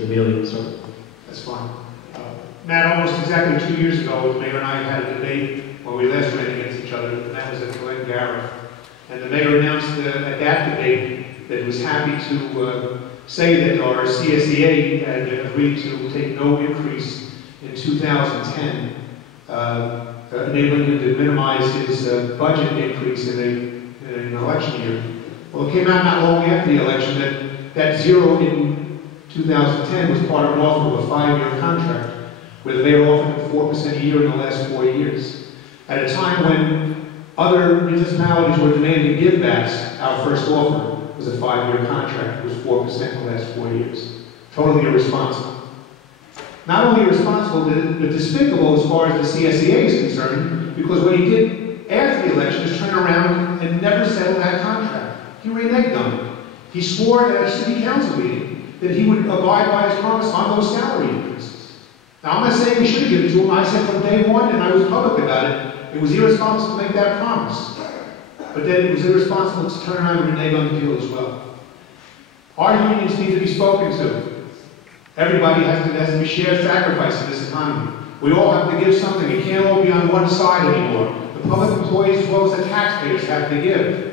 Mr. Mealy, sir. That's fine. Matt, almost exactly 2 years ago, the mayor and I had a debate when we last ran against each other, and that was at Glen Gareth. And the mayor announced at that debate that he was happy to say that our CSEA had agreed to take no increase in 2010, enabling him to minimize his budget increase in an election year. Well, it came out not long after the election that zero in 2010 was part of an offer of a 5-year contract, where the mayor offered him 4% a year in the last 4 years. At a time when other municipalities were demanding givebacks, our first offer was a 5-year contract. It was 4% in the last 4 years. Totally irresponsible. Not only irresponsible, but despicable as far as the CSEA is concerned, because what he did after the election is turn around and never settle that contract. He reneged on it. He swore at a city council meeting that he would abide by his promise on those salary increases. Now, I'm not saying we should have given it to him. I said from day one, and I was public about it, it was irresponsible to make that promise. But then it was irresponsible to turn around and renege on the deal as well. Our unions need to be spoken to. Everybody has to be shared sacrifice in this economy. We all have to give something. It can't all be on one side anymore. The public employees as well as the taxpayers have to give.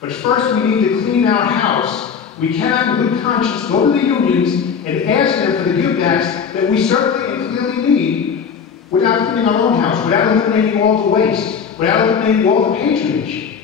But first we need to clean our house. We cannot, in good conscience, go to the unions and ask them for the givebacks that we certainly and clearly need without cleaning our own house, without eliminating all the waste, without eliminating all the patronage.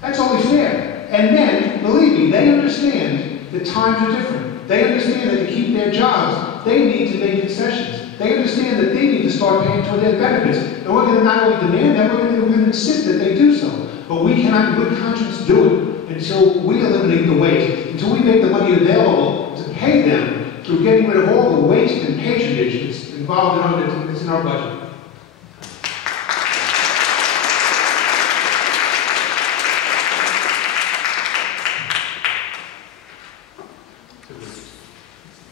That's only fair. And then, believe me, they understand that times are different. They understand that to keep their jobs, they need to make concessions. They understand that they need to start paying toward their benefits. And we're going to not only demand that, we're going to insist that they do so. But we cannot, in good conscience, do it until we eliminate the waste, until we make the money available to pay them through getting rid of all the waste and patronage that's involved in our budget.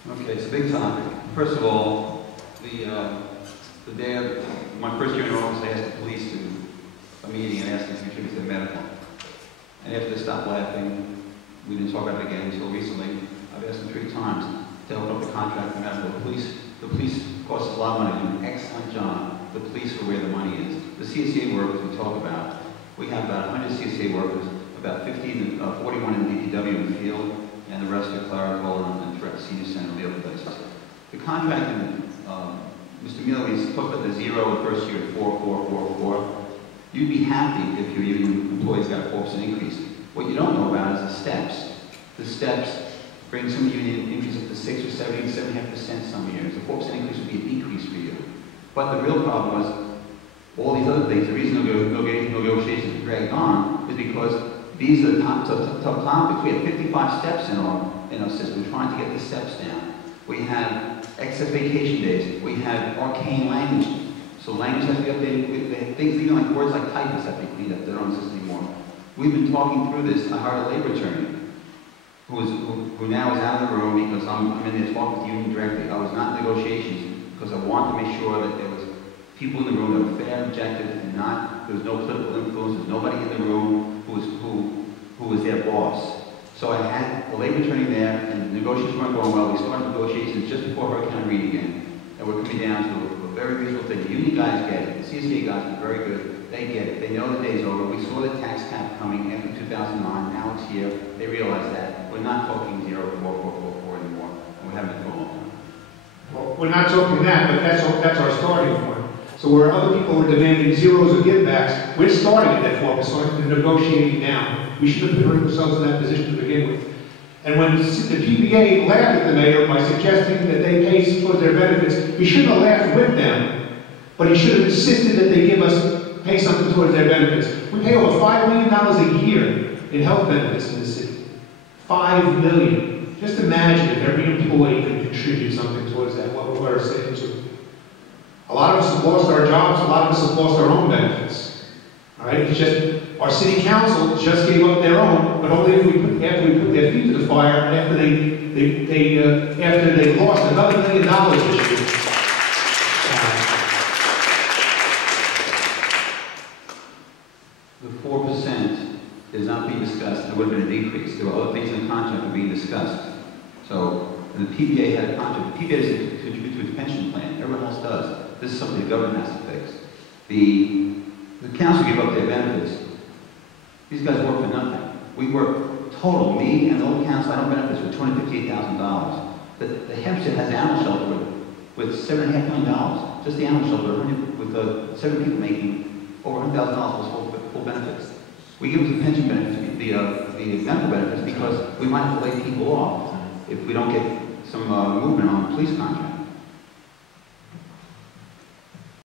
Okay, it's a big topic. First of all, the day of my first year in office, I asked the police to a meeting and asked them to contribute to the medical. And after they stopped laughing, we didn't talk about it again until recently. I've asked them 3 times to open up the contract for medical. The police cost us a lot of money, do an excellent job. The police are where the money is. The CSEA workers we talk about, we have about 100 CSEA workers, about 41 in DPW in the field, and the rest are clerical and threat senior center and the other places. The contract, Mr. Mealy talked about the zero the first year, 4, 4, 4, 4. You'd be happy if your union employees got a 4% increase. What you don't know about is the steps. The steps bring some union increase up to 6 or 7, 7.5% some years. A 4% increase would be a decrease for you. But the real problem was all these other things. The reason negotiations dragged on is because these are tough topics. We have 55 steps in our system, trying to get the steps down. We have excess vacation days. We have arcane language. So language has to be updated with things, even like words like typos have to be cleaned up. They don't exist anymore. We've been talking through this. I hired a labor attorney who now is out of the room because I'm in there talking with the union directly. I was not in negotiations because I wanted to make sure that there was people in the room that were fair and objective and there was no political influence, there was nobody in the room who was their boss. So I had a labor attorney there, and the negotiations weren't going well. We started negotiations just before Hurricane Irene again, and we're coming down to a very reasonable thing. The union guys get it. The CSEA guys are very good. They get it. They know the day's over. We saw the tax cap coming after 2009. Now it's here. They realize that. We're not talking 0, 4, 4, 4, 4 anymore, and we haven't been for a long time. Well, we're not talking that, but that's our starting point. So where other people were demanding zeros of givebacks, we're starting at that 4% and negotiating now. We shouldn't have put ourselves in that position to begin with. And when the PBA laughed at the mayor by suggesting that they pay towards their benefits, he shouldn't have laughed with them, but he should have insisted that they pay something towards their benefits. We pay over $5 million a year in health benefits in the city. $5 million. Just imagine if every employee could contribute something towards that, what we're saying to. A lot of us have lost our jobs, a lot of us have lost our own benefits. All right? It's just, our city council just gave up their own, but only after we put their feet to the fire and after they lost another $1 million this year. The 4% is not being discussed. There would have been a decrease. There were other things in the contract that were being discussed. So and the PBA had a contract. The PBA doesn't contribute to its pension plan. Everyone else does. This is something the government has to fix. The council give up their benefits. These guys work for nothing. We work total, me and the whole council, I don't benefits for $258,000. The Hempstead has an animal shelter with $7.5 million. Just the animal shelter, with 7 people making over $100,000 for full benefits. We give them the pension benefits, the medical benefits, because we might have to lay people off if we don't get some movement on the police contract.